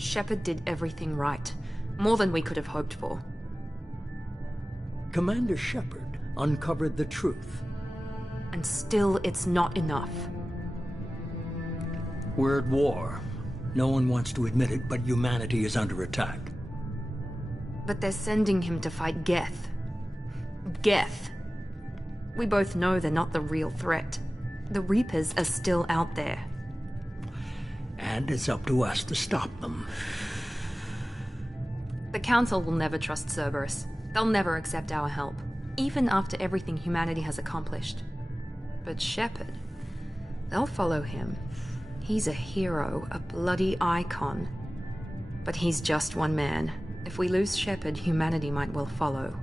Shepard did everything right. More than we could have hoped for. Commander Shepard uncovered the truth. And still, it's not enough. We're at war. No one wants to admit it, but humanity is under attack. But they're sending him to fight Geth. Geth. We both know they're not the real threat. The Reapers are still out there. And it's up to us to stop them. The Council will never trust Cerberus. They'll never accept our help, even after everything humanity has accomplished. But Shepard, they'll follow him. He's a hero, a bloody icon. But he's just one man. If we lose Shepard, humanity might well follow.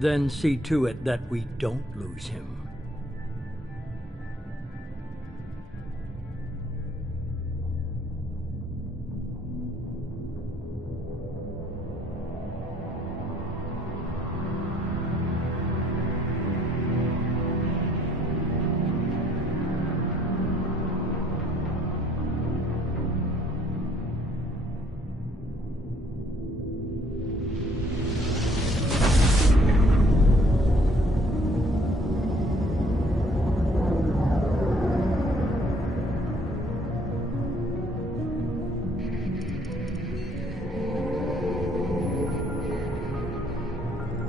Then see to it that we don't lose him.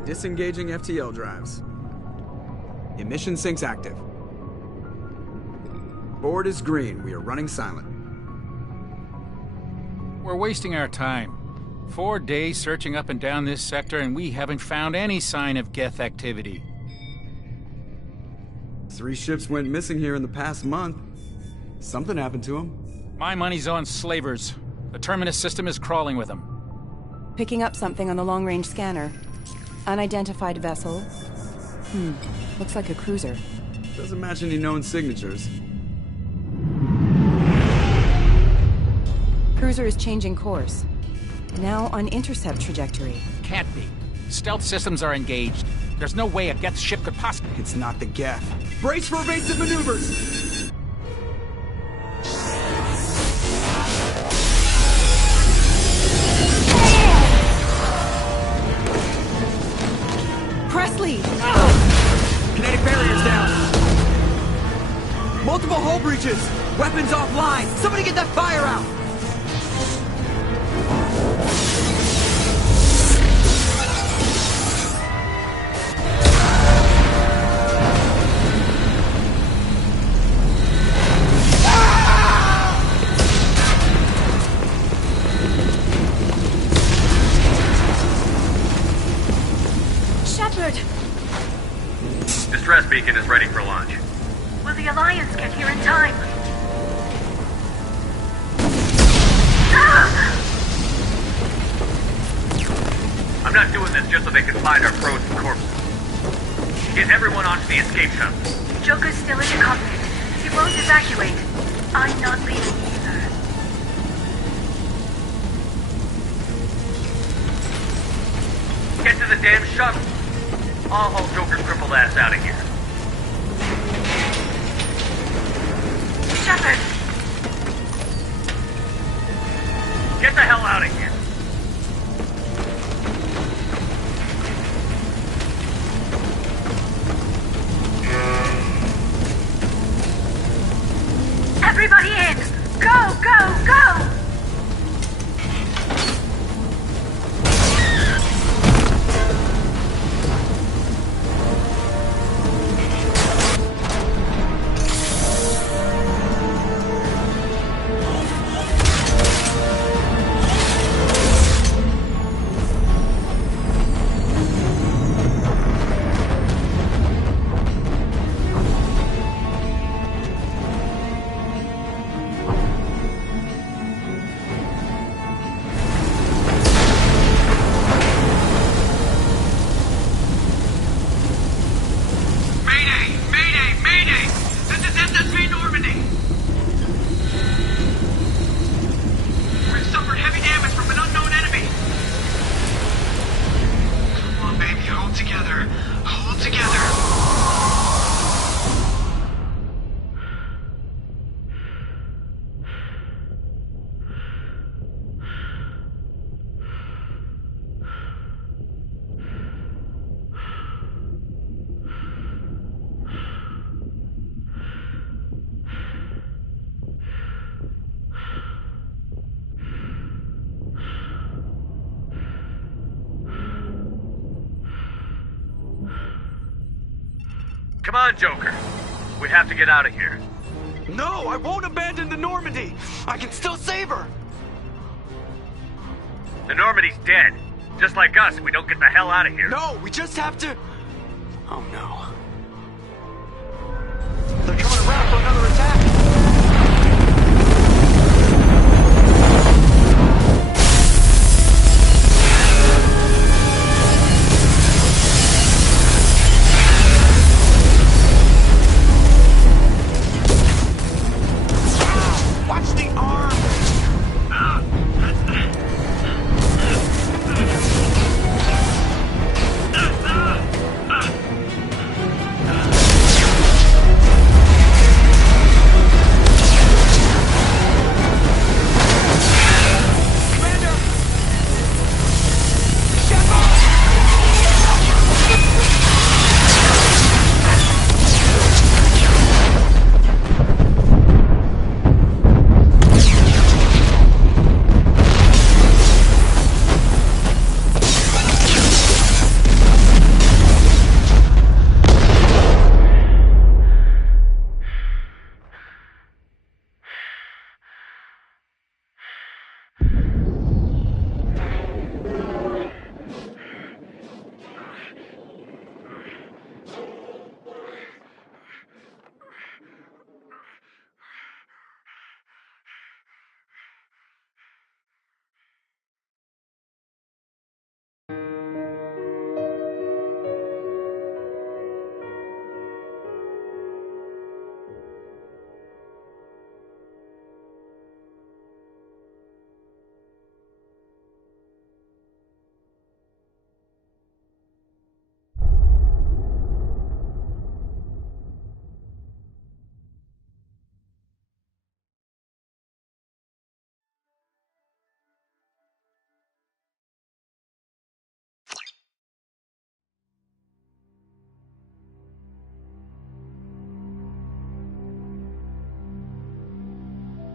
Disengaging FTL drives. Emission sinks active. Board is green. We are running silent. We're wasting our time. 4 days searching up and down this sector, and we haven't found any sign of Geth activity. 3 ships went missing here in the past month. Something happened to them. My money's on slavers. The Terminus system is crawling with them. Picking up something on the long-range scanner. Unidentified vessel. Looks like a cruiser. Doesn't match any known signatures. Cruiser is changing course. Now on intercept trajectory. Can't be. Stealth systems are engaged. There's no way a Geth ship could possibly... It's not the Geth. Brace for evasive maneuvers! Presley! Kinetic barriers down! Multiple hull breaches! Weapons offline! Somebody get that fire out! Distress beacon is ready for launch. Will the Alliance get here in time? I'm not doing this just so they can find our frozen corpses. Get everyone onto the escape shuttle. Joker's still in the cockpit. He won't evacuate. I'm not leaving either. Get to the damn shuttle. I'll haul Joker's crippled ass out of here. Shepard! Get the hell out of here. Everybody in! Go, go, go! Come on, Joker. We have to get out of here. No, I won't abandon the Normandy. I can still save her. The Normandy's dead. Just like us, we don't get the hell out of here. No, we just have to... Oh no. They're coming around for another attack. Watch the arm!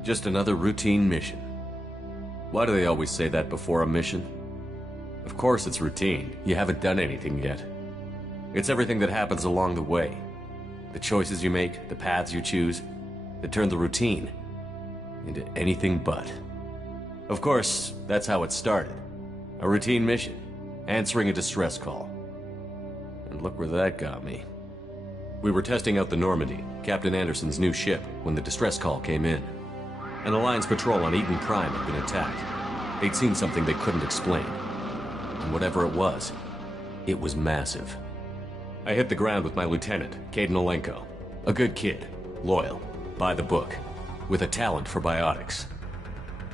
Just another routine mission. Why do they always say that before a mission? Of course it's routine. You haven't done anything yet. It's everything that happens along the way. The choices you make, the paths you choose, that turn the routine into anything but. Of course, that's how it started. A routine mission, answering a distress call. And look where that got me. We were testing out the Normandy, Captain Anderson's new ship, when the distress call came in. An Alliance patrol on Eden Prime had been attacked. They'd seen something they couldn't explain. And whatever it was massive. I hit the ground with my lieutenant, Kaidan Alenko. A good kid, loyal, by the book, with a talent for biotics.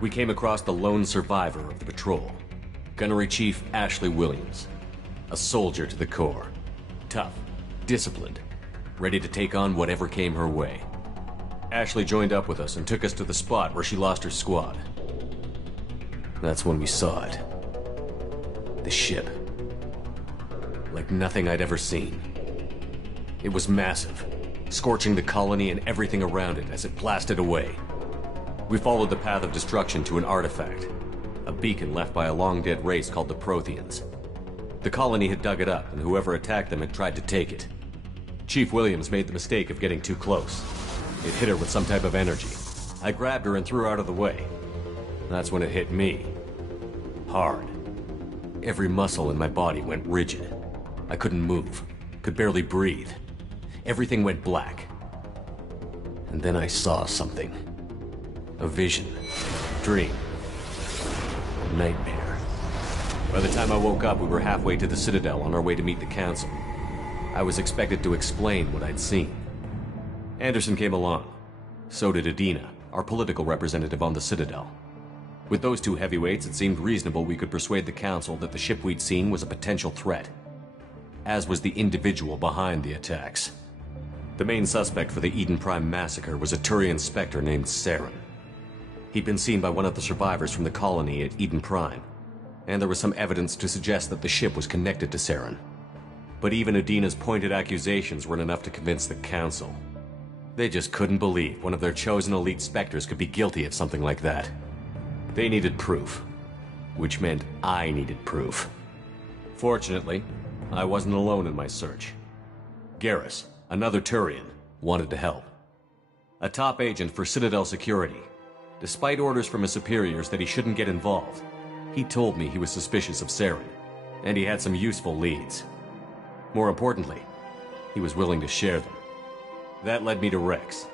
We came across the lone survivor of the patrol, Gunnery Chief Ashley Williams. A soldier to the core. Tough, disciplined, ready to take on whatever came her way. Ashley joined up with us and took us to the spot where she lost her squad. That's when we saw it. The ship. Like nothing I'd ever seen. It was massive, scorching the colony and everything around it as it blasted away. We followed the path of destruction to an artifact, a beacon left by a long-dead race called the Protheans. The colony had dug it up, and whoever attacked them had tried to take it. Chief Williams made the mistake of getting too close. It hit her with some type of energy. I grabbed her and threw her out of the way. That's when it hit me. Hard. Every muscle in my body went rigid. I couldn't move, could barely breathe. Everything went black. And then I saw something. A vision. Dream. Nightmare. By the time I woke up, we were halfway to the Citadel on our way to meet the Council. I was expected to explain what I'd seen. Anderson came along. So did Adina, our political representative on the Citadel. With those two heavyweights, it seemed reasonable we could persuade the Council that the ship we'd seen was a potential threat. As was the individual behind the attacks. The main suspect for the Eden Prime massacre was a Turian Spectre named Saren. He'd been seen by one of the survivors from the colony at Eden Prime, and there was some evidence to suggest that the ship was connected to Saren. But even Adina's pointed accusations weren't enough to convince the Council. They just couldn't believe one of their chosen elite Spectres could be guilty of something like that. They needed proof, which meant I needed proof. Fortunately, I wasn't alone in my search. Garrus, another Turian, wanted to help. A top agent for Citadel Security. Despite orders from his superiors that he shouldn't get involved, he told me he was suspicious of Saren, and he had some useful leads. More importantly, he was willing to share them. That led me to Rex,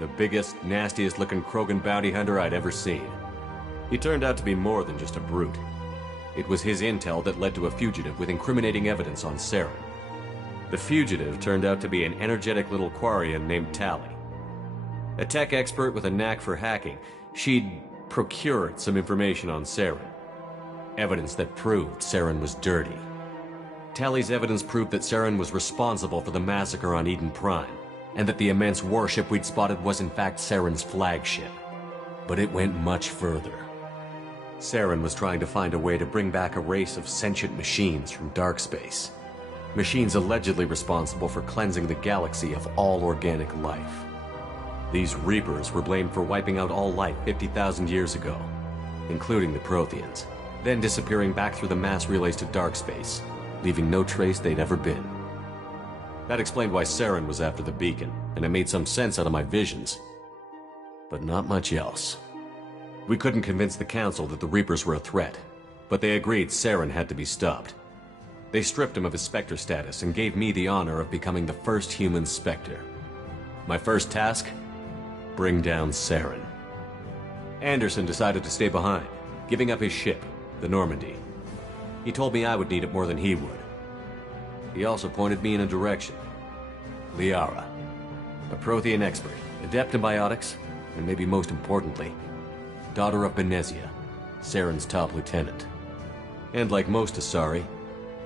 the biggest, nastiest-looking Krogan bounty hunter I'd ever seen. He turned out to be more than just a brute. It was his intel that led to a fugitive with incriminating evidence on Saren. The fugitive turned out to be an energetic little Quarian named Tali. A tech expert with a knack for hacking, she'd procured some information on Saren. Evidence that proved Saren was dirty. Tali's evidence proved that Saren was responsible for the massacre on Eden Prime, and that the immense warship we'd spotted was in fact Saren's flagship. But it went much further. Saren was trying to find a way to bring back a race of sentient machines from dark space. Machines allegedly responsible for cleansing the galaxy of all organic life. These Reapers were blamed for wiping out all life 50,000 years ago, including the Protheans, then disappearing back through the mass relays to dark space, leaving no trace they'd ever been. That explained why Saren was after the beacon, and it made some sense out of my visions. But not much else. We couldn't convince the Council that the Reapers were a threat, but they agreed Saren had to be stopped. They stripped him of his Spectre status and gave me the honor of becoming the first human Spectre. My first task? Bring down Saren. Anderson decided to stay behind, giving up his ship, the Normandy. He told me I would need it more than he would. He also pointed me in a direction. Liara, a Prothean expert, adept in biotics, and maybe most importantly, daughter of Benezia, Saren's top lieutenant. And like most Asari,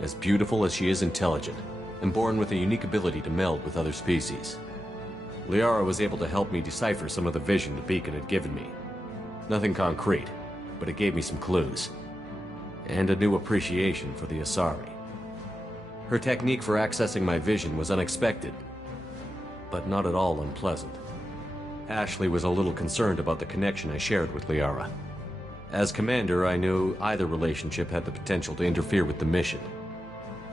as beautiful as she is intelligent, and born with a unique ability to meld with other species. Liara was able to help me decipher some of the vision the beacon had given me. Nothing concrete, but it gave me some clues. And a new appreciation for the Asari. Her technique for accessing my vision was unexpected, but not at all unpleasant. Ashley was a little concerned about the connection I shared with Liara. As commander, I knew either relationship had the potential to interfere with the mission.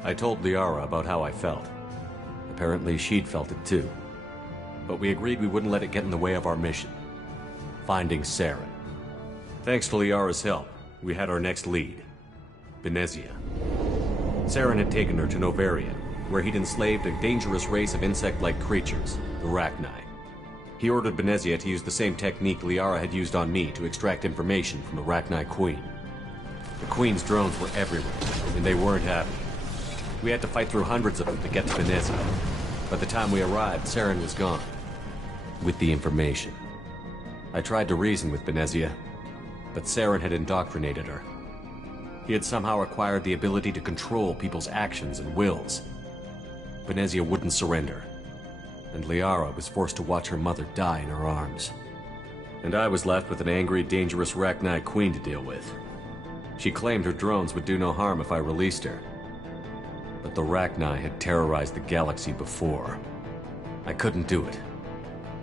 I told Liara about how I felt. Apparently she'd felt it too. But we agreed we wouldn't let it get in the way of our mission. Finding Saren. Thanks to Liara's help, we had our next lead. Benezia. Saren had taken her to Novaria, where he'd enslaved a dangerous race of insect-like creatures, the Rachni. He ordered Benezia to use the same technique Liara had used on me to extract information from the Rachni Queen. The Queen's drones were everywhere, and they weren't happy. We had to fight through hundreds of them to get to Benezia. By the time we arrived, Saren was gone. With the information. I tried to reason with Benezia, but Saren had indoctrinated her. He had somehow acquired the ability to control people's actions and wills. Benezia wouldn't surrender, and Liara was forced to watch her mother die in her arms. And I was left with an angry, dangerous Rachni Queen to deal with. She claimed her drones would do no harm if I released her. But the Rachni had terrorized the galaxy before. I couldn't do it.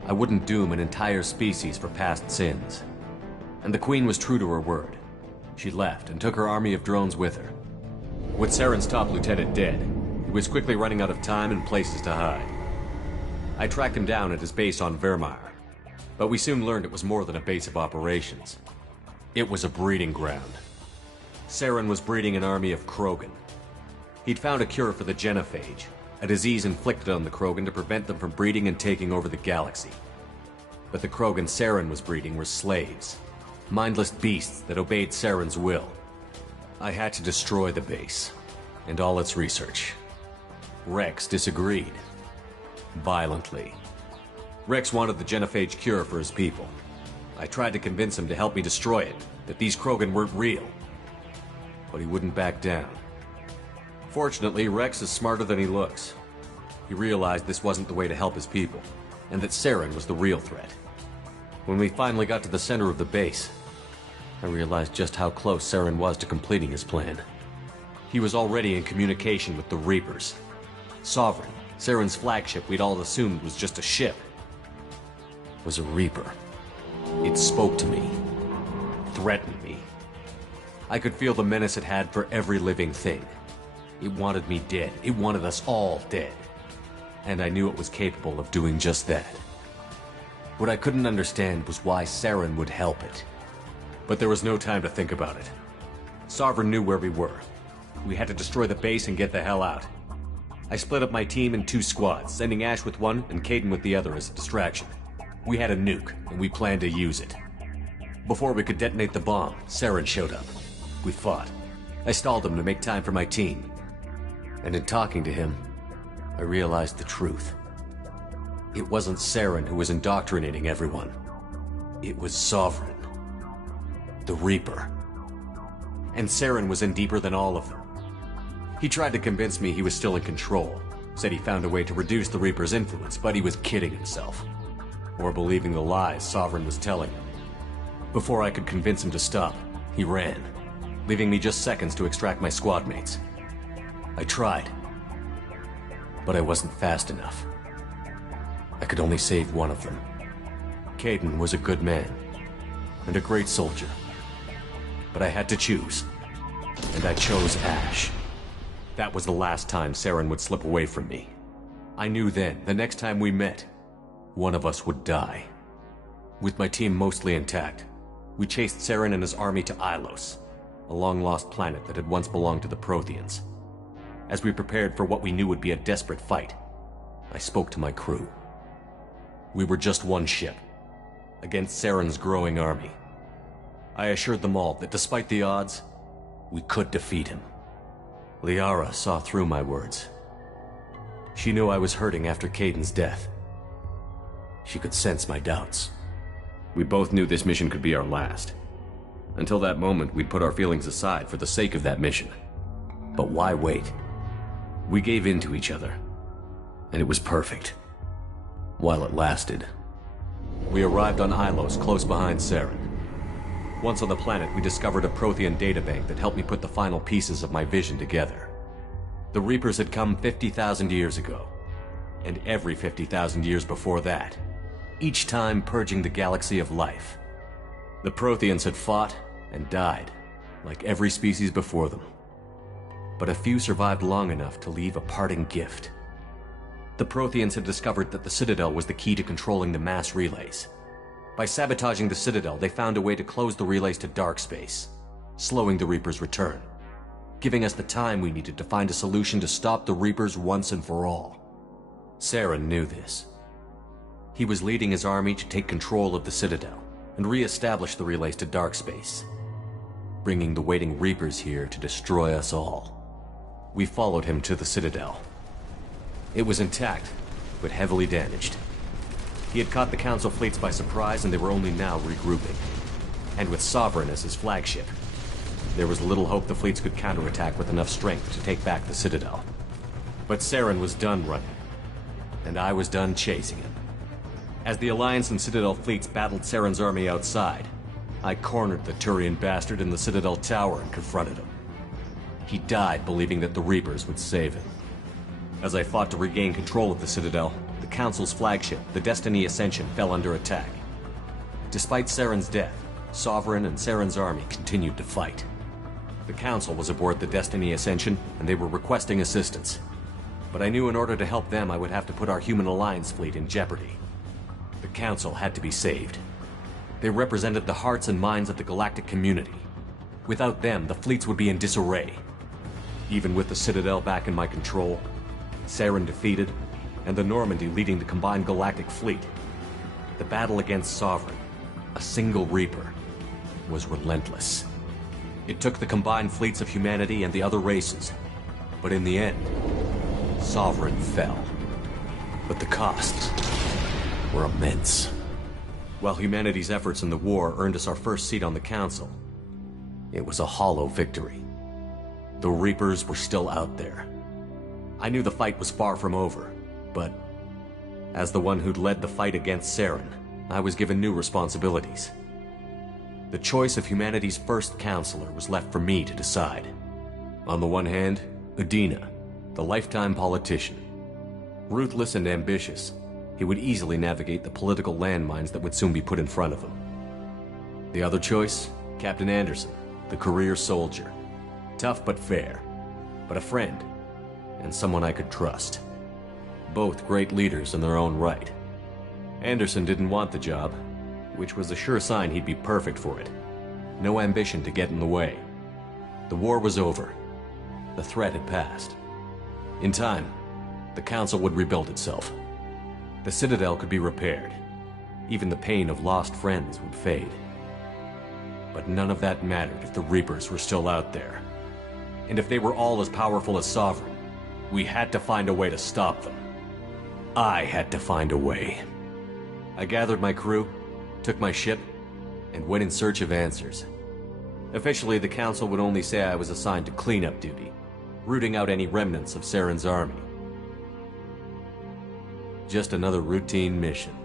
I wouldn't doom an entire species for past sins. And the Queen was true to her word. She left and took her army of drones with her. With Saren's top lieutenant dead, he was quickly running out of time and places to hide. I tracked him down at his base on Vermeer, but we soon learned it was more than a base of operations. It was a breeding ground. Saren was breeding an army of Krogan. He'd found a cure for the genophage, a disease inflicted on the Krogan to prevent them from breeding and taking over the galaxy. But the Krogan Saren was breeding were slaves, mindless beasts that obeyed Saren's will. I had to destroy the base, and all its research. Rex disagreed. Violently. Rex wanted the genophage cure for his people. I tried to convince him to help me destroy it, that these Krogan weren't real. But he wouldn't back down. Fortunately, Rex is smarter than he looks. He realized this wasn't the way to help his people, and that Saren was the real threat. When we finally got to the center of the base, I realized just how close Saren was to completing his plan. He was already in communication with the Reapers. Sovereign, Saren's flagship we'd all assumed was just a ship, was a Reaper. It spoke to me, threatened me. I could feel the menace it had for every living thing. It wanted me dead. It wanted us all dead. and I knew it was capable of doing just that. What I couldn't understand was why Saren would help it. But there was no time to think about it. Sovereign knew where we were. We had to destroy the base and get the hell out. I split up my team in 2 squads, sending Ash with one and Kaidan with the other as a distraction. We had a nuke, and we planned to use it. Before we could detonate the bomb, Saren showed up. We fought. I stalled him to make time for my team. And in talking to him, I realized the truth. It wasn't Saren who was indoctrinating everyone. It was Sovereign. The Reaper. And Saren was in deeper than all of them. He tried to convince me he was still in control. Said he found a way to reduce the Reaper's influence, but he was kidding himself. Or believing the lies Sovereign was telling him. Before I could convince him to stop, he ran, leaving me just seconds to extract my squad mates. I tried, but I wasn't fast enough. I could only save one of them. Kaidan was a good man, and a great soldier. But I had to choose, and I chose Ash. That was the last time Saren would slip away from me. I knew then, the next time we met, one of us would die. With my team mostly intact, we chased Saren and his army to Ilos, a long-lost planet that had once belonged to the Protheans. As we prepared for what we knew would be a desperate fight, I spoke to my crew. We were just one ship, against Saren's growing army. I assured them all that despite the odds, we could defeat him. Liara saw through my words. She knew I was hurting after Kaidan's death. She could sense my doubts. We both knew this mission could be our last. Until that moment, we'd put our feelings aside for the sake of that mission. But why wait? We gave in to each other, and it was perfect. While it lasted. We arrived on Ilos, close behind Saren. Once on the planet, we discovered a Prothean databank that helped me put the final pieces of my vision together. The Reapers had come 50,000 years ago, and every 50,000 years before that, each time purging the galaxy of life. The Protheans had fought and died, like every species before them. But a few survived long enough to leave a parting gift. The Protheans had discovered that the Citadel was the key to controlling the mass relays. By sabotaging the Citadel, they found a way to close the relays to dark space, slowing the Reaper's return, giving us the time we needed to find a solution to stop the Reapers once and for all. Saren knew this. He was leading his army to take control of the Citadel and re-establish the relays to dark space, bringing the waiting Reapers here to destroy us all. We followed him to the Citadel. It was intact, but heavily damaged. He had caught the Council fleets by surprise, and they were only now regrouping. And with Sovereign as his flagship, there was little hope the fleets could counterattack with enough strength to take back the Citadel. But Saren was done running, and I was done chasing him. As the Alliance and Citadel fleets battled Saren's army outside, I cornered the Turian bastard in the Citadel tower and confronted him. He died believing that the Reapers would save him. As I fought to regain control of the Citadel, the Council's flagship, the Destiny Ascension, fell under attack. Despite Saren's death, Sovereign and Saren's army continued to fight. The Council was aboard the Destiny Ascension, and they were requesting assistance. But I knew in order to help them, I would have to put our Human Alliance fleet in jeopardy. The Council had to be saved. They represented the hearts and minds of the galactic community. Without them, the fleets would be in disarray. Even with the Citadel back in my control, Saren defeated, and the Normandy leading the combined galactic fleet, the battle against Sovereign, a single Reaper, was relentless. It took the combined fleets of humanity and the other races, but in the end, Sovereign fell. But the costs were immense. While humanity's efforts in the war earned us our first seat on the Council, it was a hollow victory. The Reapers were still out there. I knew the fight was far from over, but as the one who'd led the fight against Saren, I was given new responsibilities. The choice of humanity's first counselor was left for me to decide. On the one hand, Udina, the lifetime politician. Ruthless and ambitious, he would easily navigate the political landmines that would soon be put in front of him. The other choice, Captain Anderson, the career soldier. Tough but fair, but a friend, and someone I could trust. both great leaders in their own right. Anderson didn't want the job, which was a sure sign he'd be perfect for it. No ambition to get in the way. The war was over. The threat had passed. In time, the Council would rebuild itself. The Citadel could be repaired. Even the pain of lost friends would fade. But none of that mattered if the Reapers were still out there. And if they were all as powerful as Sovereign, we had to find a way to stop them. I had to find a way. I gathered my crew, took my ship, and went in search of answers. Officially, the Council would only say I was assigned to cleanup duty, rooting out any remnants of Saren's army. Just another routine mission.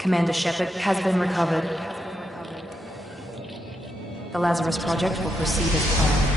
Commander Shepard has been recovered. The Lazarus Project will proceed as planned.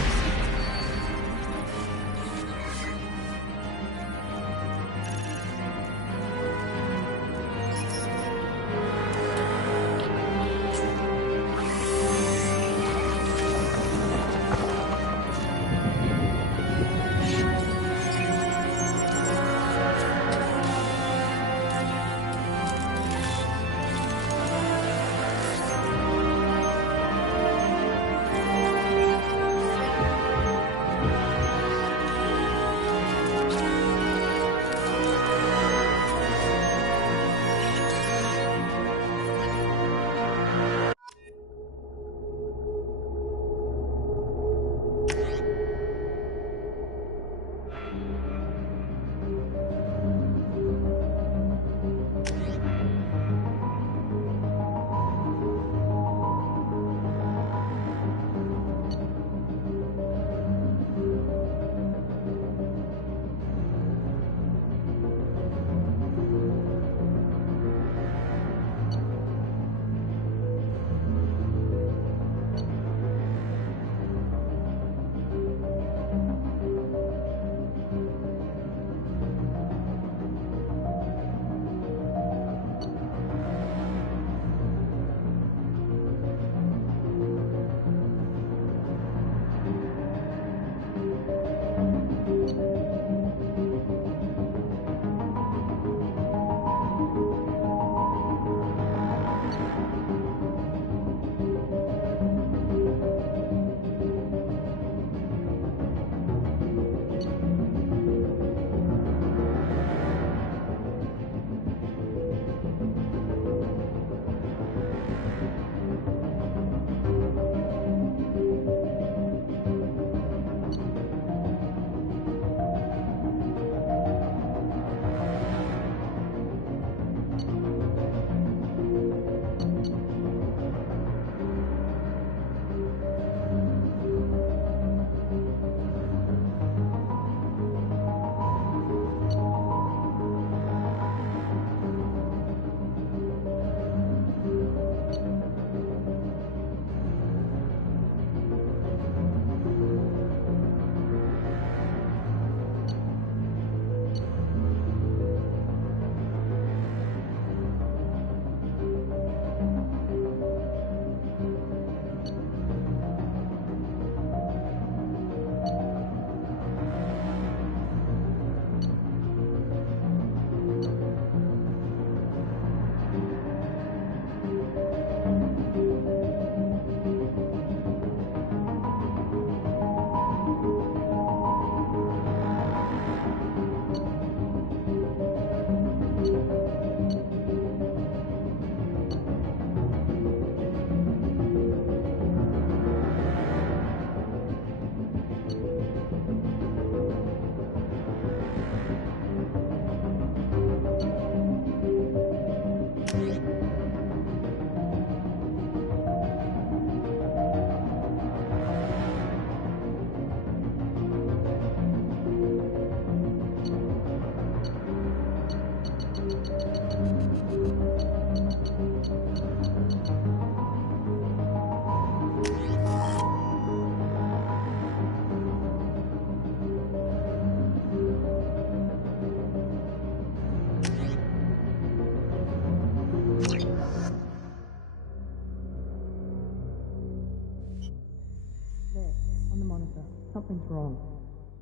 Something's wrong.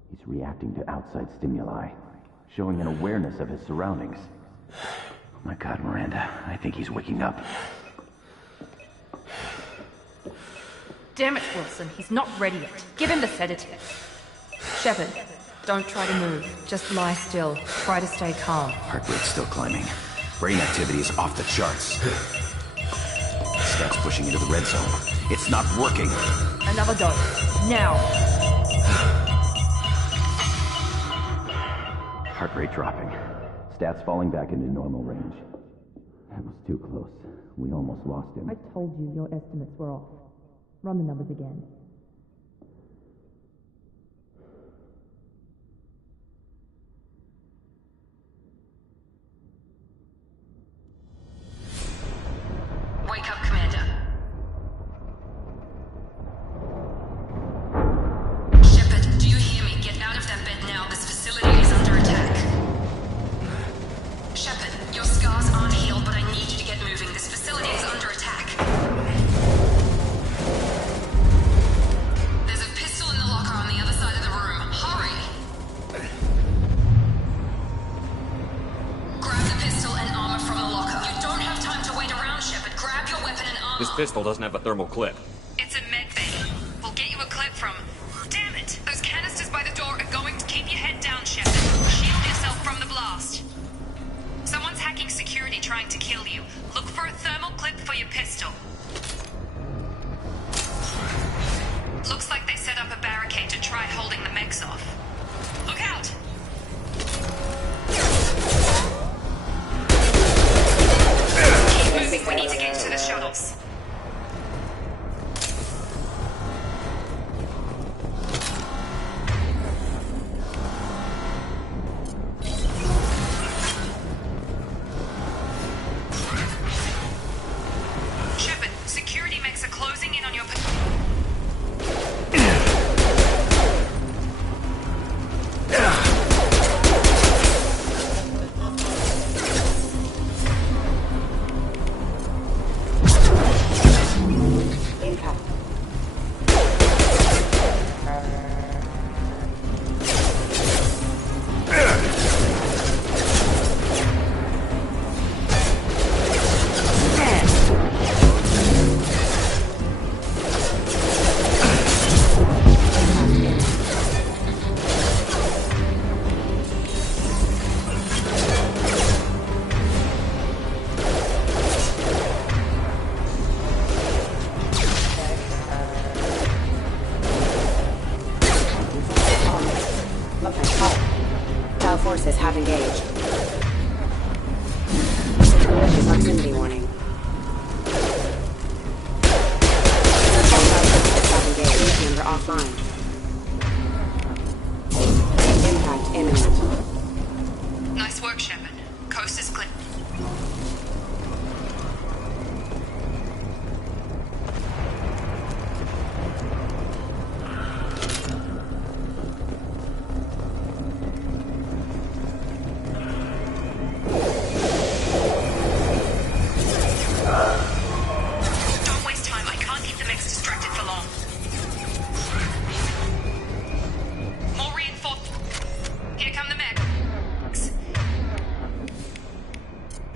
He's reacting to outside stimuli, showing an awareness of his surroundings. Oh my God, Miranda, I think he's waking up. Damn it, Wilson. He's not ready yet. Give him the sedative. Shepard, don't try to move. Just lie still. Try to stay calm. Heart rate's still climbing. Brain activity is off the charts. Stats pushing into the red zone. It's not working. Another dose. Now. Heart rate dropping. Stats falling back into normal range. That was too close. We almost lost him. I told you your estimates were off. Run the numbers again. Wake up, Commander. Shepard, do you hear me? Get out of that bed now. This facility is under attack. Shepard, your scars aren't healed, but I need you to get moving. This facility is under attack. There's a pistol in the locker on the other side of the room. Hurry! Grab the pistol and armor from the locker. You don't have time to wait around, Shepard. Grab your weapon and armor. This pistol doesn't have a thermal clip. It's a med bay. We'll get you a clip from... Damn it! Those canisters by the door are going to keep your head down, Shepard. Shield yourself from the blast. Someone's hacking security trying to kill you. Look for a thermal clip for your pistol. Looks like they set up a barricade to try holding the mechs off. Look out! Keep moving, we need to get to the shuttles. Shepard, security mechs are closing in on your... Tau forces have engaged. Proximity warning. Tau forces have engaged. Member offline. Impact imminent. Nice work, Shepard. Coast is clear. Don't waste time. I can't keep the mechs distracted for long. More reinforcements. Here come the mechs.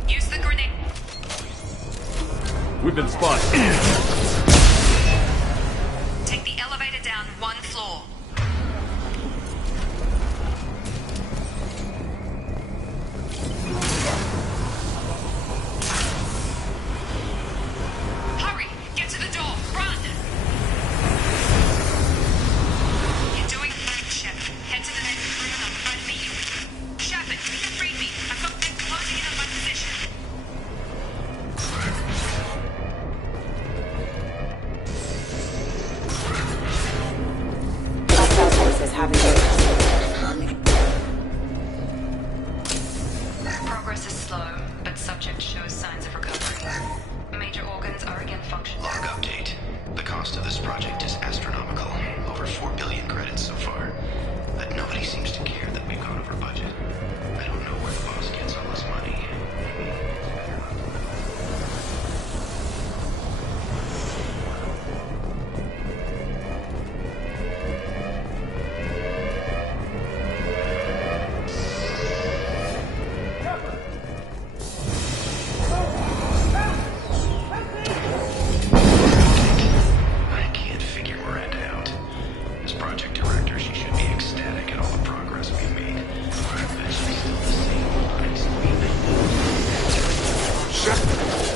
Use the grenade. We've been spotted. Take the elevator down one floor. Hurry! Get to the door! Run! You're doing great, Shepard. Head to the next room and I'll try to meet you. Shepard, you can read me. I've got them closing in on my position. Tau forces have engaged. Progress is slow, but subject shows signs of recovery. Major organs are again functioning. Log update. The cost of this project is astronomical. Over 4 billion credits so far. But nobody seems to care that we've gone over budget. I don't know where the boss gets all this money.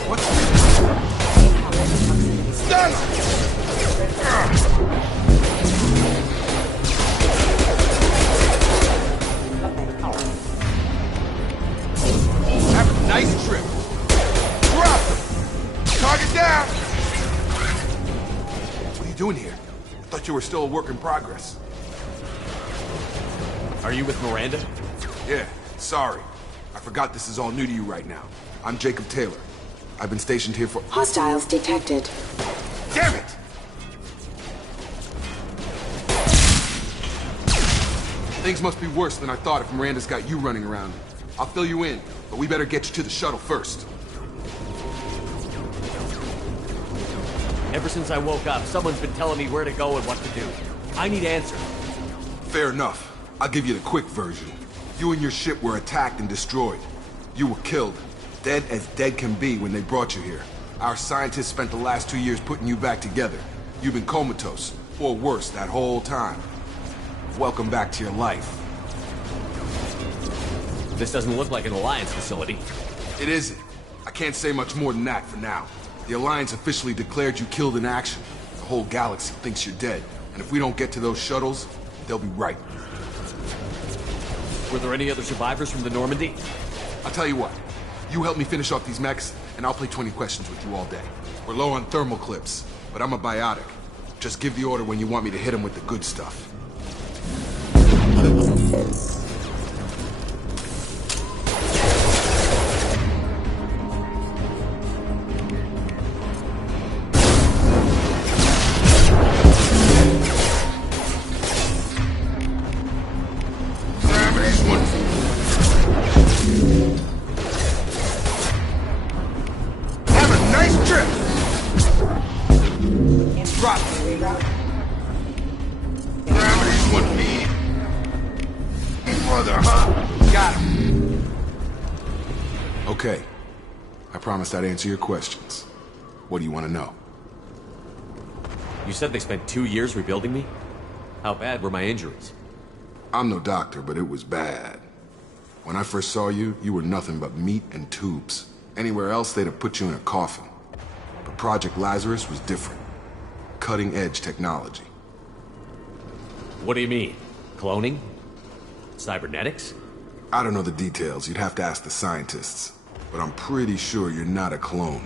Have a nice trip. Drop him. Target down. What are you doing here? I thought you were still a work in progress. Are you with Miranda? Yeah, sorry. I forgot this is all new to you right now. I'm Jacob Taylor. I've been stationed here for— Hostiles detected. Damn it! Things must be worse than I thought if Miranda's got you running around. I'll fill you in, but we better get you to the shuttle first. Ever since I woke up, someone's been telling me where to go and what to do. I need answers. Fair enough. I'll give you the quick version. You and your ship were attacked and destroyed. You were killed. Dead as dead can be when they brought you here. Our scientists spent the last 2 years putting you back together. You've been comatose, or worse, that whole time. Welcome back to your life. This doesn't look like an Alliance facility. It isn't. I can't say much more than that for now. The Alliance officially declared you killed in action. The whole galaxy thinks you're dead. And if we don't get to those shuttles, they'll be right. Were there any other survivors from the Normandy? I'll tell you what. You help me finish off these mechs, and I'll play 20 questions with you all day. We're low on thermal clips, but I'm a biotic. Just give the order when you want me to hit them with the good stuff. Okay. I promised I'd answer your questions. What do you want to know? You said they spent 2 years rebuilding me? How bad were my injuries? I'm no doctor, but it was bad. When I first saw you, you were nothing but meat and tubes. Anywhere else, they'd have put you in a coffin. But Project Lazarus was different. Cutting-edge technology. What do you mean? Cloning? Cybernetics? I don't know the details. You'd have to ask the scientists. But I'm pretty sure you're not a clone.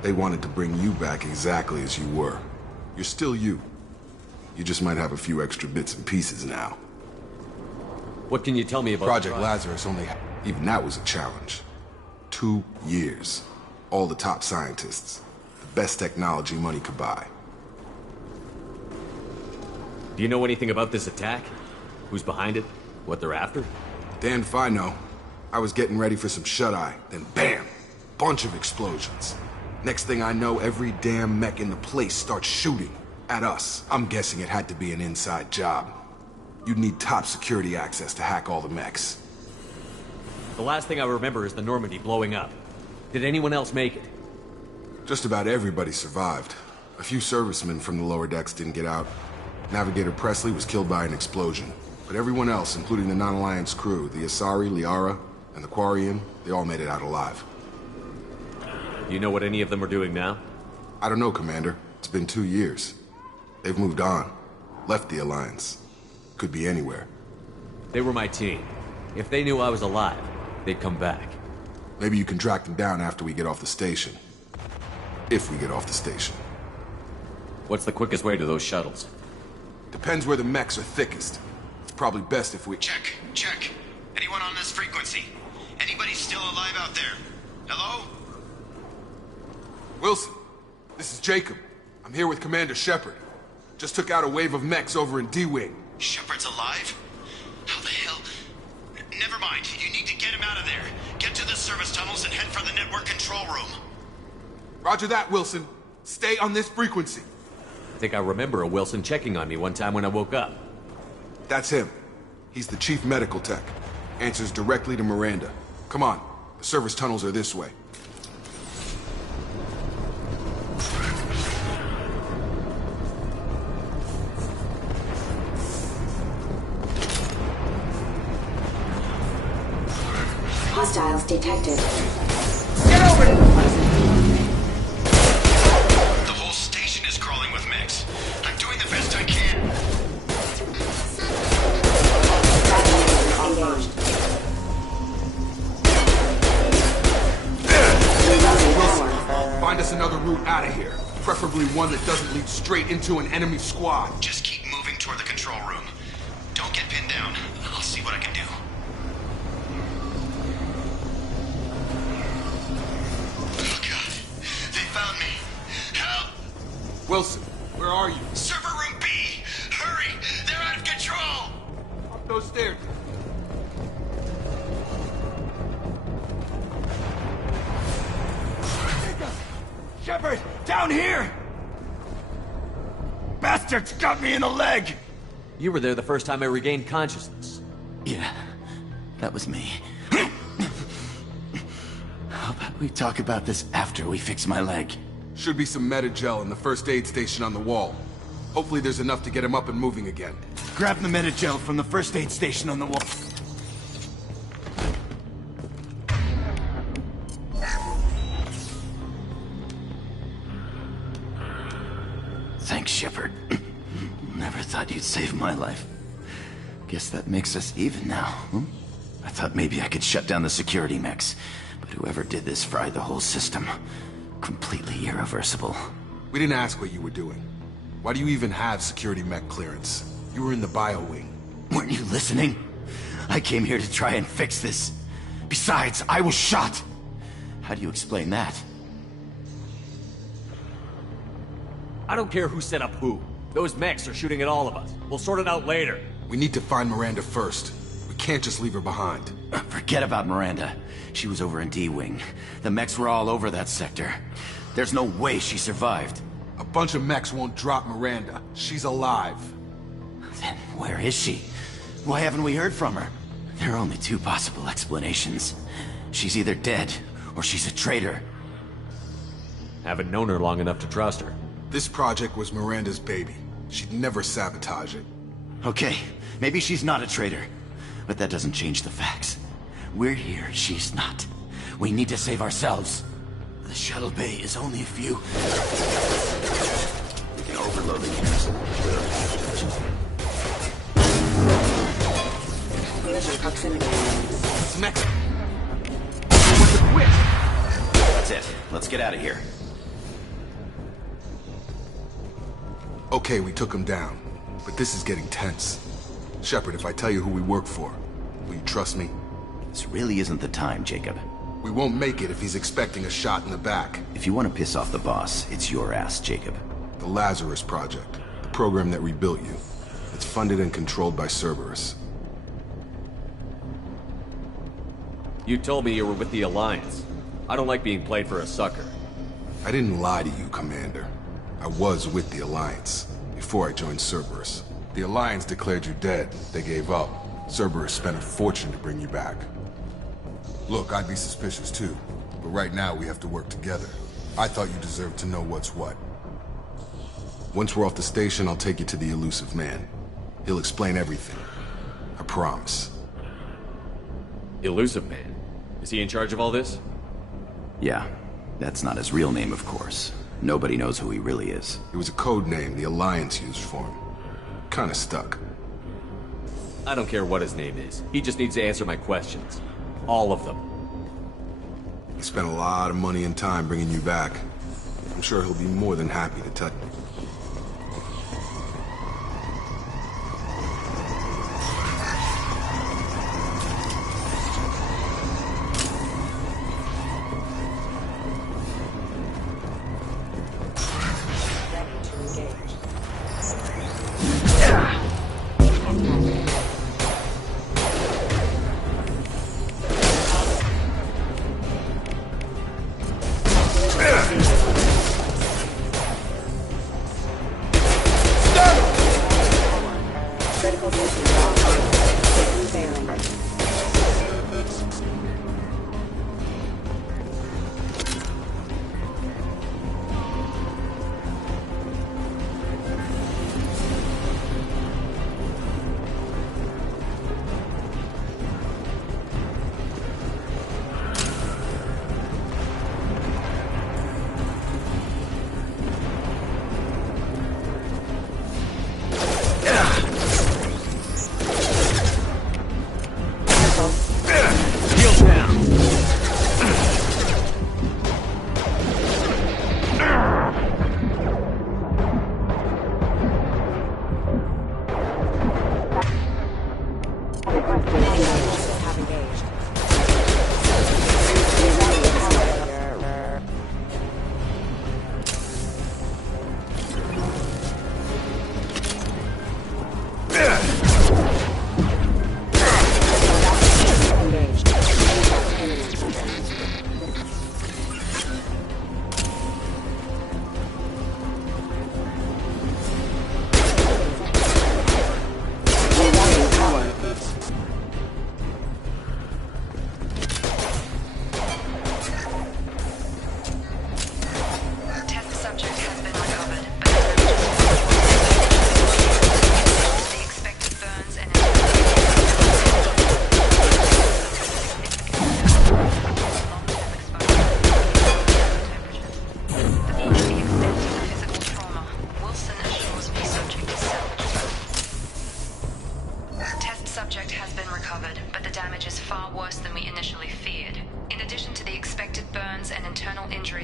They wanted to bring you back exactly as you were. You're still you. You just might have a few extra bits and pieces now. What can you tell me about Project Lazarus even that was a challenge. 2 years. All the top scientists. The best technology money could buy. Do you know anything about this attack? Who's behind it? What they're after? Damned if I know. I was getting ready for some shut-eye, then bam! Bunch of explosions. Next thing I know, every damn mech in the place starts shooting at us. I'm guessing it had to be an inside job. You'd need top security access to hack all the mechs. The last thing I remember is the Normandy blowing up. Did anyone else make it? Just about everybody survived. A few servicemen from the lower decks didn't get out. Navigator Presley was killed by an explosion. But everyone else, including the non-Alliance crew, the Asari, Liara, and the Quarian, they all made it out alive. Do you know what any of them are doing now? I don't know, Commander. It's been 2 years. They've moved on. Left the Alliance. Could be anywhere. They were my team. If they knew I was alive, they'd come back. Maybe you can track them down after we get off the station. If we get off the station. What's the quickest way to those shuttles? Depends where the mechs are thickest. It's probably best if we— Check. Anyone on this frequency? Anybody still alive out there? Hello? Wilson, this is Jacob. I'm here with Commander Shepard. Just took out a wave of mechs over in D-Wing. Shepard's alive? How the hell? Never mind. You need to get him out of there. Get to the service tunnels and head for the network control room. Roger that, Wilson. Stay on this frequency. I think I remember a Wilson checking on me one time when I woke up. That's him. He's the chief medical tech. Answers directly to Miranda. Come on. The service tunnels are this way. Hostiles detected. Get over it! us another route out of here. Preferably one that doesn't lead straight into an enemy squad. Just keep moving toward the control room. Don't get pinned down. I'll see what I can do. Oh, God. They found me. Help! Wilson, where are you? Server room B! Hurry! They're out of control! Up those stairs. Shepard! Down here! Bastards got me in the leg! You were there the first time I regained consciousness. Yeah, that was me. How about we talk about this after we fix my leg? Should be some Medi-gel in the first aid station on the wall. Hopefully there's enough to get him up and moving again. Grab the Medi-gel from the first aid station on the wall. Thanks, Shepard. Never thought you'd save my life. Guess that makes us even now, huh? I thought maybe I could shut down the security mechs, but whoever did this fried the whole system. Completely irreversible. We didn't ask what you were doing. Why do you even have security mech clearance? You were in the bio wing. Weren't you listening? I came here to try and fix this. Besides, I was shot. How do you explain that? I don't care who set up who. Those mechs are shooting at all of us. We'll sort it out later. We need to find Miranda first. We can't just leave her behind. Forget about Miranda. She was over in D-Wing. The mechs were all over that sector. There's no way she survived. A bunch of mechs won't drop Miranda. She's alive. Then where is she? Why haven't we heard from her? There are only two possible explanations. She's either dead, or she's a traitor. Haven't known her long enough to trust her. This project was Miranda's baby. She'd never sabotage it. Okay, maybe she's not a traitor. But that doesn't change the facts. We're here, she's not. We need to save ourselves. The shuttle bay is only a few... We can overload the units. Collision proximity. It's Mexico. That's it. Let's get out of here. Okay, we took him down. But this is getting tense. Shepard, if I tell you who we work for, will you trust me? This really isn't the time, Jacob. We won't make it if he's expecting a shot in the back. If you want to piss off the boss, it's your ass, Jacob. The Lazarus Project. The program that rebuilt you. It's funded and controlled by Cerberus. You told me you were with the Alliance. I don't like being played for a sucker. I didn't lie to you, Commander. I was with the Alliance, before I joined Cerberus. The Alliance declared you dead. They gave up. Cerberus spent a fortune to bring you back. Look, I'd be suspicious too, but right now we have to work together. I thought you deserved to know what's what. Once we're off the station, I'll take you to the Elusive Man. He'll explain everything. I promise. Elusive Man? Is he in charge of all this? Yeah. That's not his real name, of course. Nobody knows who he really is. It was a code name the Alliance used for him. Kinda stuck. I don't care what his name is. He just needs to answer my questions. All of them. He spent a lot of money and time bringing you back. I'm sure he'll be more than happy to tell you.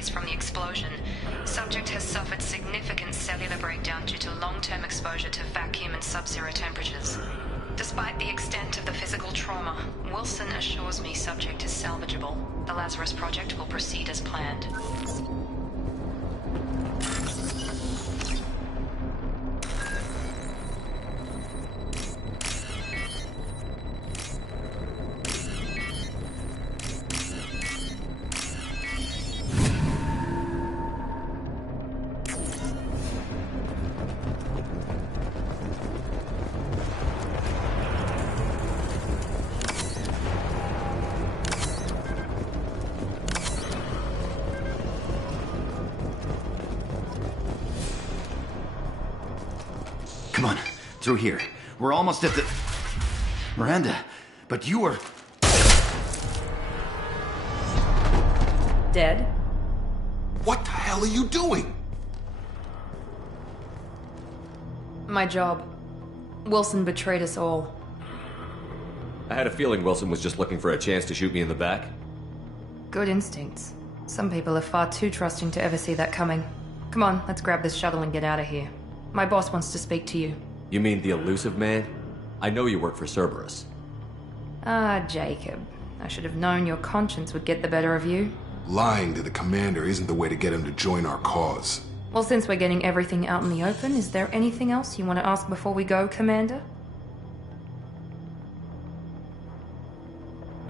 minutes from the explosion, subject has suffered significant cellular breakdown due to long-term exposure to vacuum and sub-zero temperatures. Despite the extent of the physical trauma, Wilson assures me subject is salvageable. The Lazarus Project will proceed as planned. Come on, through here. We're almost at the... Miranda, but you are... Dead? What the hell are you doing? My job. Wilson betrayed us all. I had a feeling Wilson was just looking for a chance to shoot me in the back. Good instincts. Some people are far too trusting to ever see that coming. Come on, let's grab this shuttle and get out of here. My boss wants to speak to you. You mean the Illusive Man? I know you work for Cerberus. Ah, Jacob. I should have known your conscience would get the better of you. Lying to the commander isn't the way to get him to join our cause. Well, since we're getting everything out in the open, is there anything else you want to ask before we go, Commander?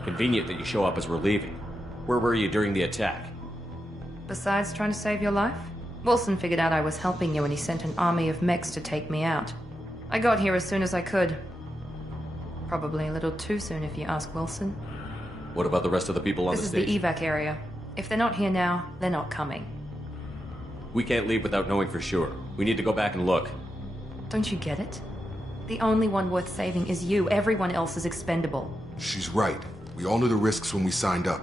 Convenient that you show up as we're leaving. Where were you during the attack? Besides trying to save your life? Wilson figured out I was helping you and he sent an army of mechs to take me out. I got here as soon as I could. Probably a little too soon if you ask Wilson. What about the rest of the people on the station? This is the evac area. If they're not here now, they're not coming. We can't leave without knowing for sure. We need to go back and look. Don't you get it? The only one worth saving is you. Everyone else is expendable. She's right. We all knew the risks when we signed up.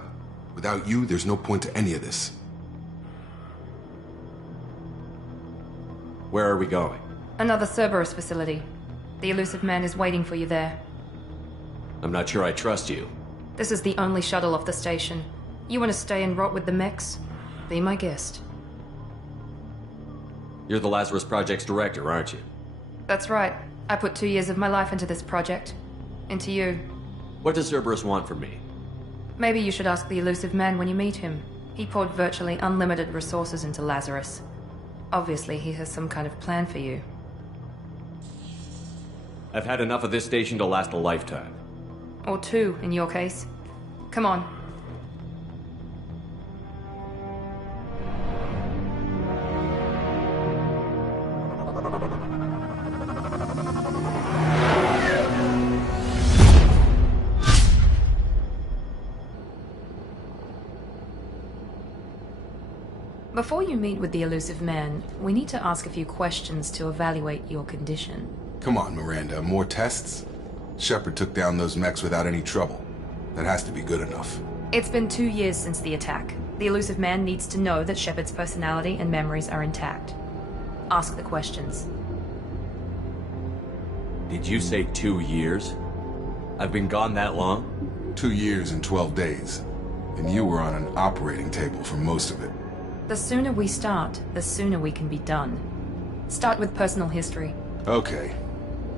Without you, there's no point to any of this. Where are we going? Another Cerberus facility. The Illusive Man is waiting for you there. I'm not sure I trust you. This is the only shuttle off the station. You want to stay and rot with the mechs? Be my guest. You're the Lazarus Project's director, aren't you? That's right. I put 2 years of my life into this project. Into you. What does Cerberus want from me? Maybe you should ask the Illusive Man when you meet him. He poured virtually unlimited resources into Lazarus. Obviously, he has some kind of plan for you. I've had enough of this station to last a lifetime. Or 2, in your case. Come on. Before you meet with the Illusive Man, we need to ask a few questions to evaluate your condition. Come on, Miranda, more tests? Shepard took down those mechs without any trouble. That has to be good enough. It's been 2 years since the attack. The Illusive Man needs to know that Shepard's personality and memories are intact. Ask the questions. Did you say 2 years? I've been gone that long? 2 years and 12 days. And you were on an operating table for most of it. The sooner we start, the sooner we can be done. Start with personal history. Okay.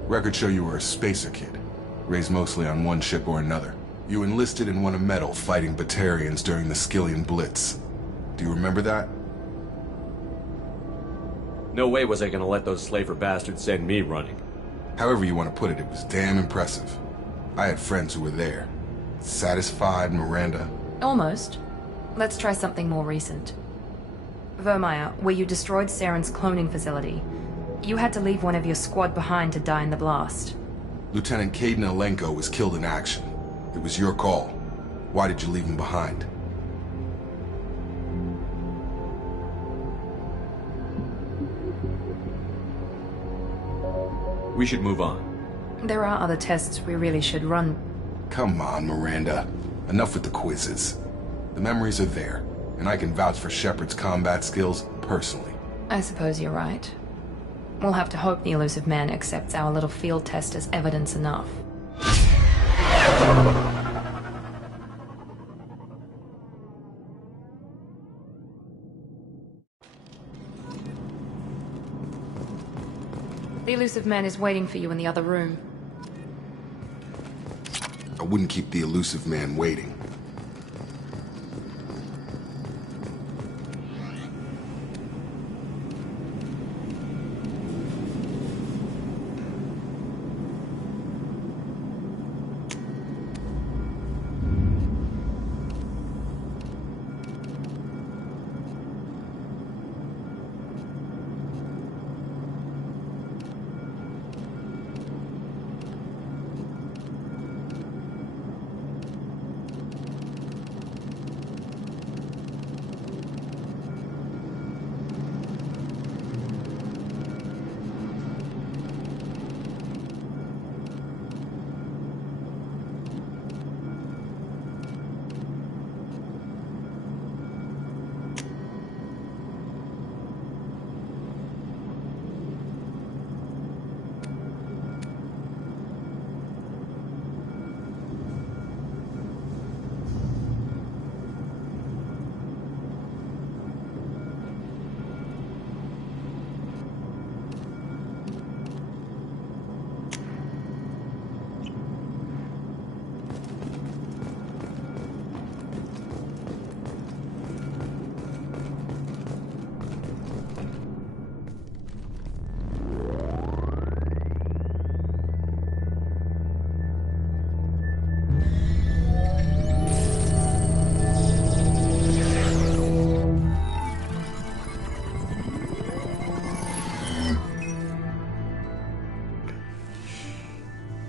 Records show you were a spacer kid. Raised mostly on one ship or another. You enlisted and won a medal fighting Batarians during the Skillian Blitz. Do you remember that? No way was I gonna let those slaver bastards send me running. However you want to put it, it was damn impressive. I had friends who were there. Satisfied, Miranda? Almost. Let's try something more recent. Vermeer, where you destroyed Saren's cloning facility. You had to leave one of your squad behind to die in the blast. Lieutenant Kaidan Alenko was killed in action. It was your call. Why did you leave him behind? We should move on. There are other tests we really should run. Come on, Miranda. Enough with the quizzes. The memories are there, and I can vouch for Shepard's combat skills personally. I suppose you're right. We'll have to hope the Illusive Man accepts our little field test as evidence enough. The elusive man is waiting for you in the other room. I wouldn't keep the elusive man waiting.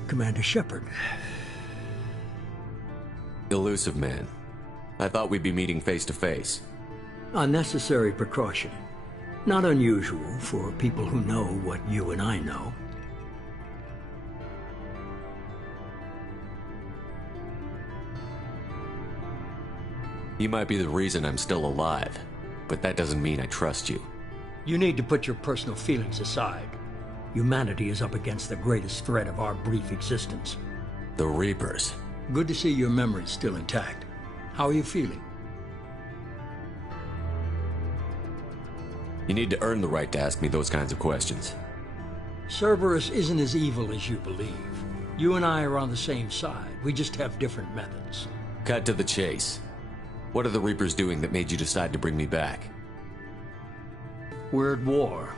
Commander Shepard. Elusive man. I thought we'd be meeting face to face. Unnecessary precaution. Not unusual for people who know what you and I know. You might be the reason I'm still alive, but that doesn't mean I trust you. You need to put your personal feelings aside. Humanity is up against the greatest threat of our brief existence. The Reapers. Good to see your memory's still intact. How are you feeling? You need to earn the right to ask me those kinds of questions. Cerberus isn't as evil as you believe. You and I are on the same side. We just have different methods. Cut to the chase. What are the Reapers doing that made you decide to bring me back? We're at war.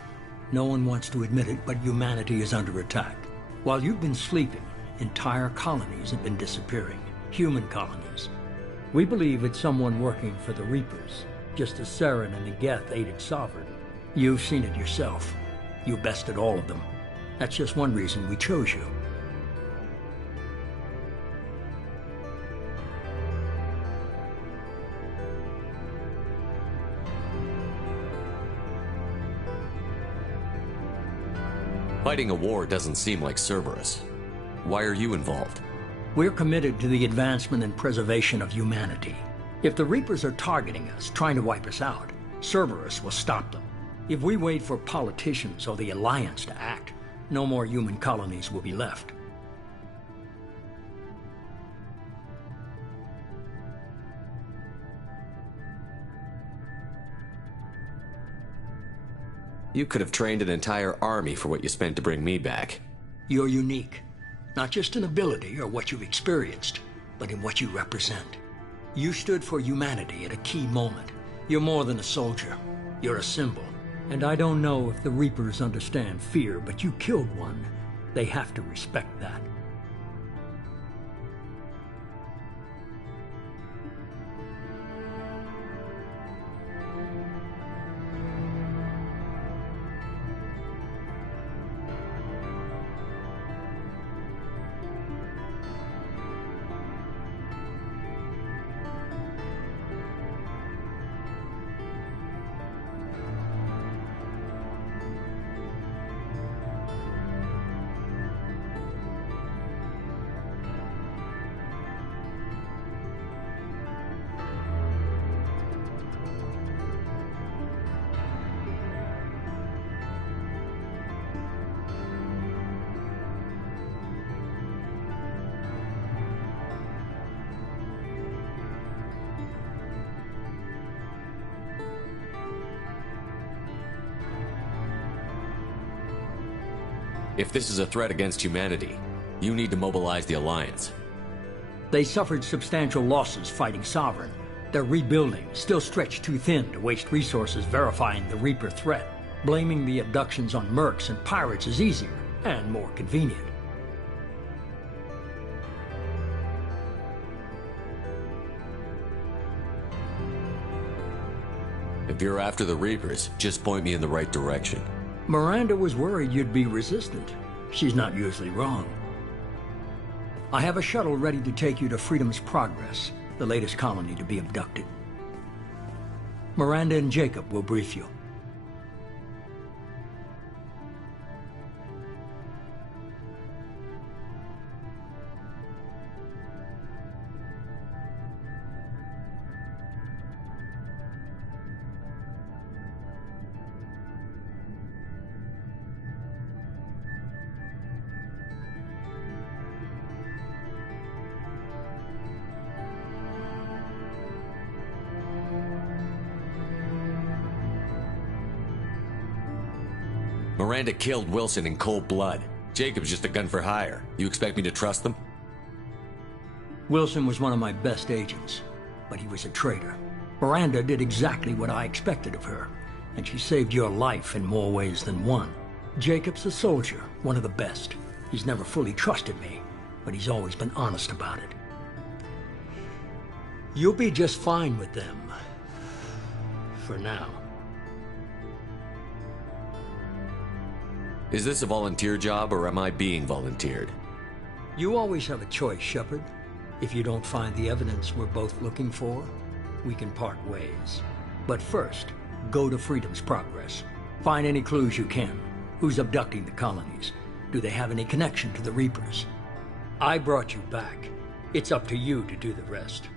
No one wants to admit it, but humanity is under attack. While you've been sleeping, entire colonies have been disappearing. Human colonies. We believe it's someone working for the Reapers, just as Saren and the Geth aided Sovereign. You've seen it yourself. You bested all of them. That's just one reason we chose you. Fighting a war doesn't seem like Cerberus. Why are you involved? We're committed to the advancement and preservation of humanity. If the Reapers are targeting us, trying to wipe us out, Cerberus will stop them. If we wait for politicians or the Alliance to act, no more human colonies will be left. You could have trained an entire army for what you spent to bring me back. You're unique. Not just in ability or what you've experienced, but in what you represent. You stood for humanity at a key moment. You're more than a soldier. You're a symbol. And I don't know if the Reapers understand fear, but you killed one. They have to respect that. If this is a threat against humanity, you need to mobilize the Alliance. They suffered substantial losses fighting Sovereign. Their rebuilding still stretched too thin to waste resources verifying the Reaper threat. Blaming the abductions on mercs and pirates is easier and more convenient. If you're after the Reapers, just point me in the right direction. Miranda was worried you'd be resistant. She's not usually wrong. I have a shuttle ready to take you to Freedom's Progress, the latest colony to be abducted. Miranda and Jacob will brief you. Miranda killed Wilson in cold blood. Jacob's just a gun for hire. You expect me to trust them? Wilson was one of my best agents, but he was a traitor. Miranda did exactly what I expected of her, and she saved your life in more ways than one. Jacob's a soldier, one of the best. He's never fully trusted me, but he's always been honest about it. You'll be just fine with them. For now. Is this a volunteer job, or am I being volunteered? You always have a choice, Shepard. If you don't find the evidence we're both looking for, we can part ways. But first, go to Freedom's Progress. Find any clues you can. Who's abducting the colonies? Do they have any connection to the Reapers? I brought you back. It's up to you to do the rest.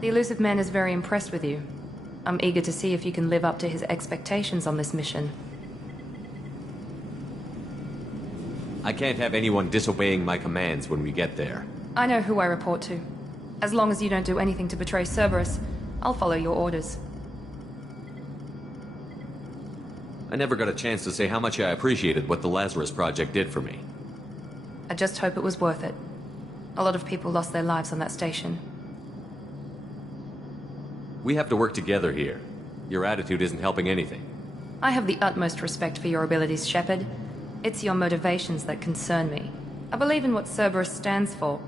The Elusive Man is very impressed with you. I'm eager to see if you can live up to his expectations on this mission. I can't have anyone disobeying my commands when we get there. I know who I report to. As long as you don't do anything to betray Cerberus, I'll follow your orders. I never got a chance to say how much I appreciated what the Lazarus Project did for me. I just hope it was worth it. A lot of people lost their lives on that station. We have to work together here. Your attitude isn't helping anything. I have the utmost respect for your abilities, Shepard. It's your motivations that concern me. I believe in what Cerberus stands for.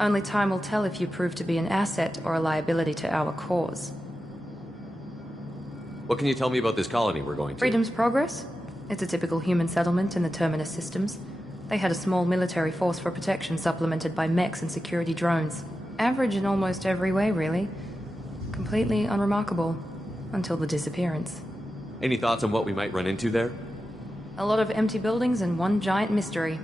Only time will tell if you prove to be an asset or a liability to our cause. What can you tell me about this colony we're going to? Freedom's Progress? It's a typical human settlement in the Terminus systems. They had a small military force for protection supplemented by mechs and security drones. Average in almost every way, really. Completely unremarkable. Until the disappearance. Any thoughts on what we might run into there? A lot of empty buildings and one giant mystery.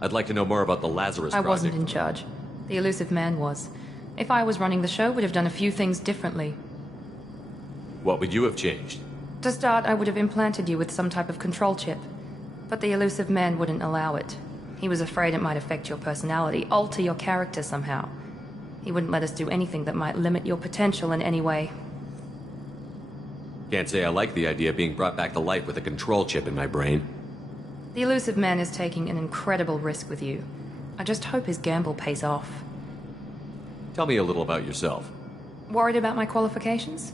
I'd like to know more about the Lazarus Project. I wasn't in charge. The Elusive Man was. If I was running the show, would have done a few things differently. What would you have changed? To start, I would have implanted you with some type of control chip. But the Elusive Man wouldn't allow it. He was afraid it might affect your personality, alter your character somehow. He wouldn't let us do anything that might limit your potential in any way. Can't say I like the idea of being brought back to life with a control chip in my brain. The Elusive Man is taking an incredible risk with you. I just hope his gamble pays off. Tell me a little about yourself. Worried about my qualifications?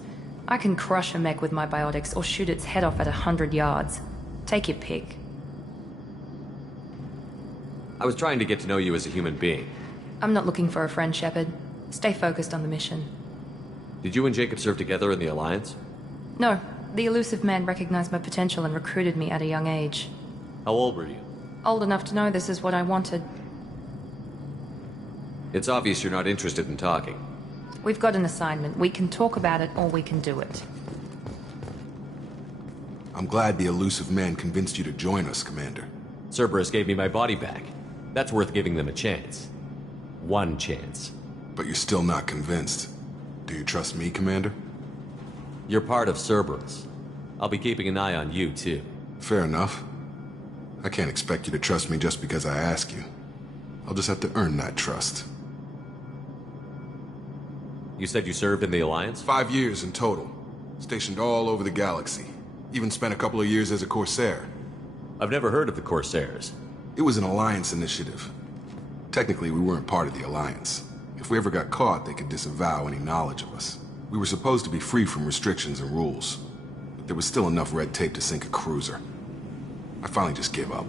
I can crush a mech with my biotics or shoot its head off at 100 yards. Take your pick. I was trying to get to know you as a human being. I'm not looking for a friend, Shepard. Stay focused on the mission. Did you and Jacob serve together in the Alliance? No. The Elusive Man recognized my potential and recruited me at a young age. How old were you? Old enough to know this is what I wanted. It's obvious you're not interested in talking. We've got an assignment. We can talk about it or we can do it. I'm glad the Elusive Man convinced you to join us, Commander. Cerberus gave me my body back. That's worth giving them a chance. One chance. But you're still not convinced. Do you trust me, Commander? You're part of Cerberus. I'll be keeping an eye on you, too. Fair enough. I can't expect you to trust me just because I ask you. I'll just have to earn that trust. You said you served in the Alliance? 5 years in total. Stationed all over the galaxy. Even spent a couple of years as a Corsair. I've never heard of the Corsairs. It was an Alliance initiative. Technically, we weren't part of the Alliance. If we ever got caught, they could disavow any knowledge of us. We were supposed to be free from restrictions and rules. But there was still enough red tape to sink a cruiser. I finally just gave up.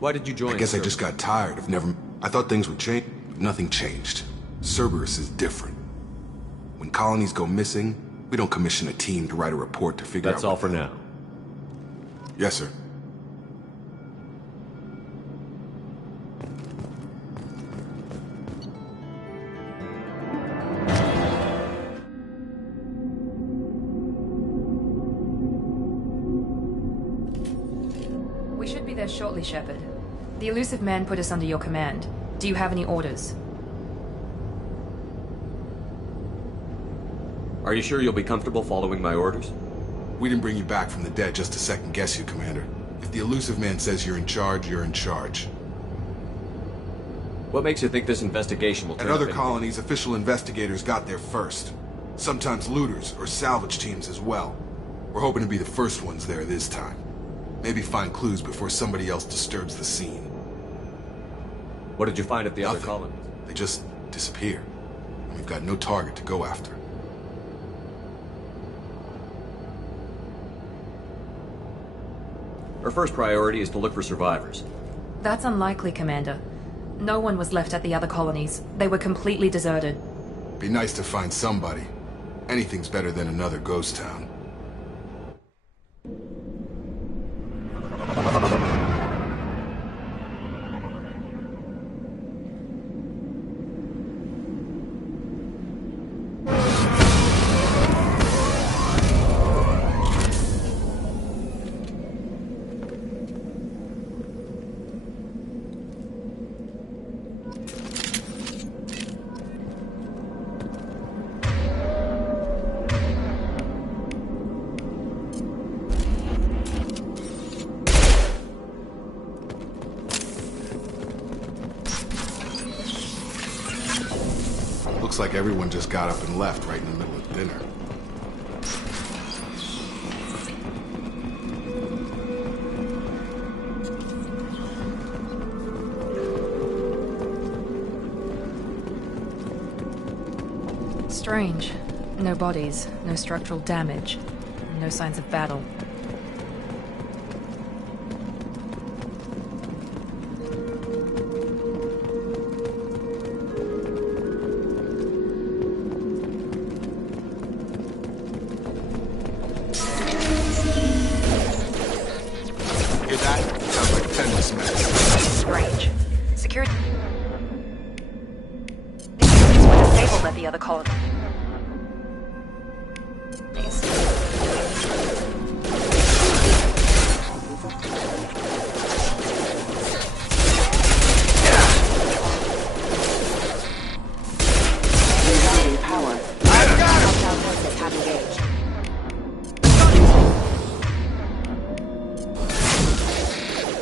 Why did you join? I guess I just got tired of never... I thought things would change, but nothing changed. Cerberus is different. When colonies go missing, we don't commission a team to write a report to figure out... That's all for now. Yes, sir. We should be there shortly, Shepard. The Elusive Man put us under your command. Do you have any orders? Are you sure you'll be comfortable following my orders? We didn't bring you back from the dead just to second guess you, Commander. If the Elusive Man says you're in charge, you're in charge. What makes you think this investigation will turn At other up colonies, official investigators got there first. Sometimes looters or salvage teams as well. We're hoping to be the first ones there this time. Maybe find clues before somebody else disturbs the scene. What did you find at the Nothing. other colonies? They just disappear. And we've got no target to go after. Our first priority is to look for survivors. That's unlikely, Commander. No one was left at the other colonies. They were completely deserted. Be nice to find somebody. Anything's better than another ghost town. Looks like everyone just got up and left right in the middle of dinner. Strange. No bodies, no structural damage, no signs of battle. Hear that? Sounds like tender smash. Strange. Security systems were disabled at the other colony.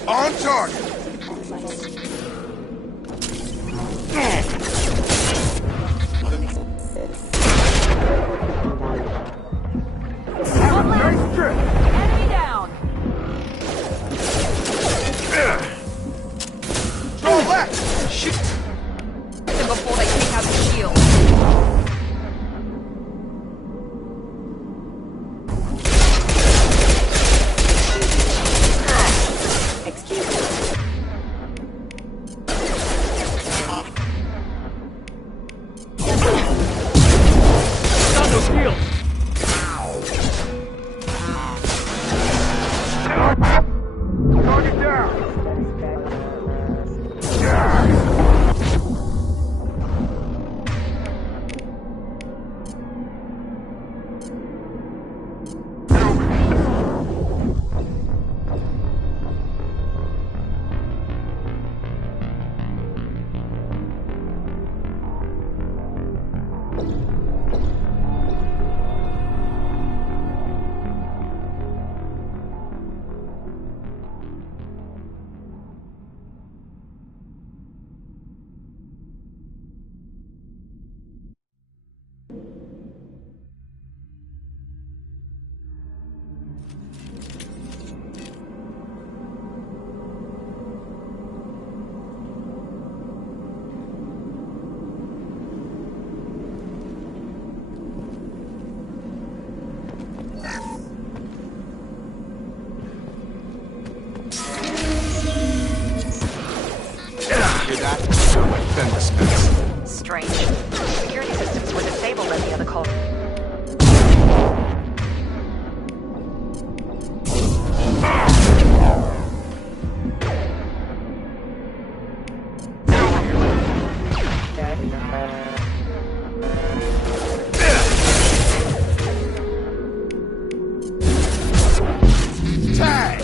On target! Nice trip! Enemy down! Go left! Shoot them before they take out the shield. Hear that? Sounds like tender smash. Strange. Security systems were disabled at the other colony. Tag!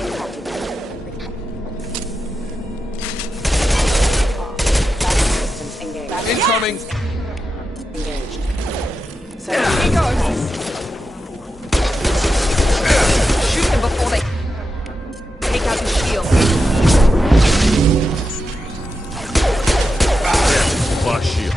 Incoming! Engaged. So here he goes. Shoot them before they take out his shield. Boss shield.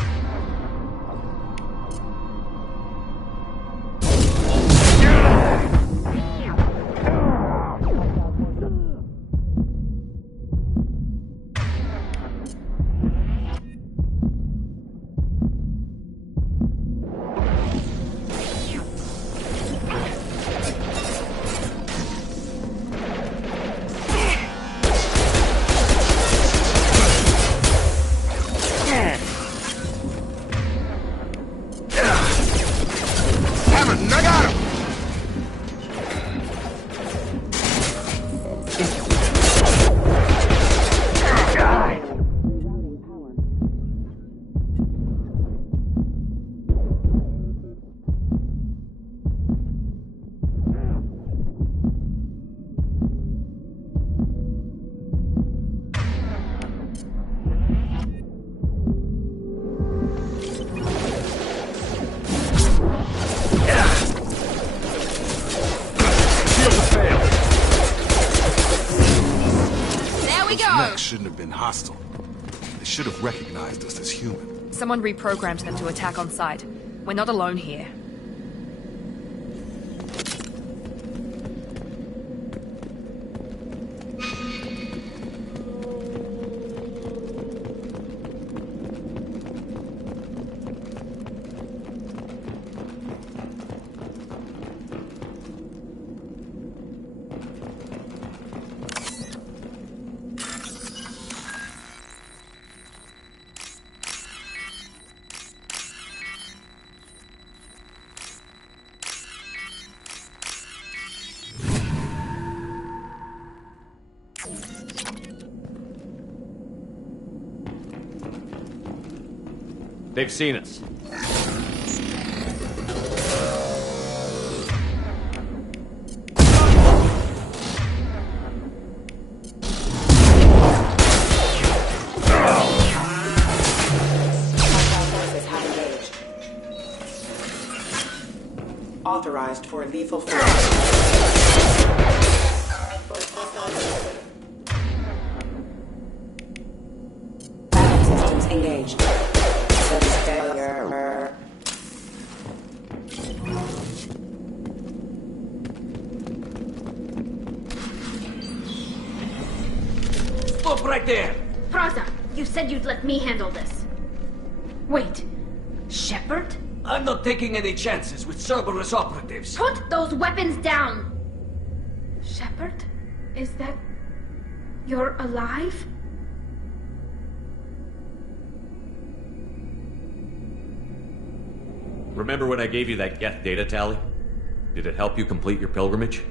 I got him! Shouldn't have been hostile. They should have recognized us as human. Someone reprogrammed them to attack on sight. We're not alone here. They've seen us. Authorized for lethal force. Battery systems engaged. Failure. Stop right there! Praza, you said you'd let me handle this. Wait, Shepard? I'm not taking any chances with Cerberus operatives. Put those weapons down! Shepard? Is that... you're alive? Remember when I gave you that Geth data tally? Did it help you complete your pilgrimage?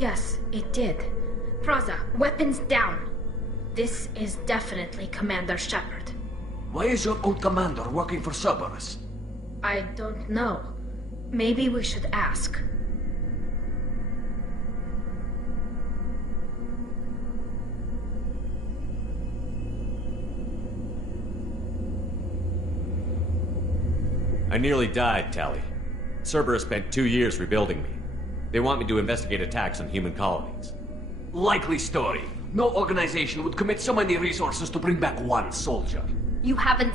Yes, it did. Praza, weapons down. This is definitely Commander Shepard. Why is your old commander working for Cerberus? I don't know. Maybe we should ask. I nearly died, Tali. Cerberus spent 2 years rebuilding me. They want me to investigate attacks on human colonies. Likely story. No organization would commit so many resources to bring back one soldier. You haven't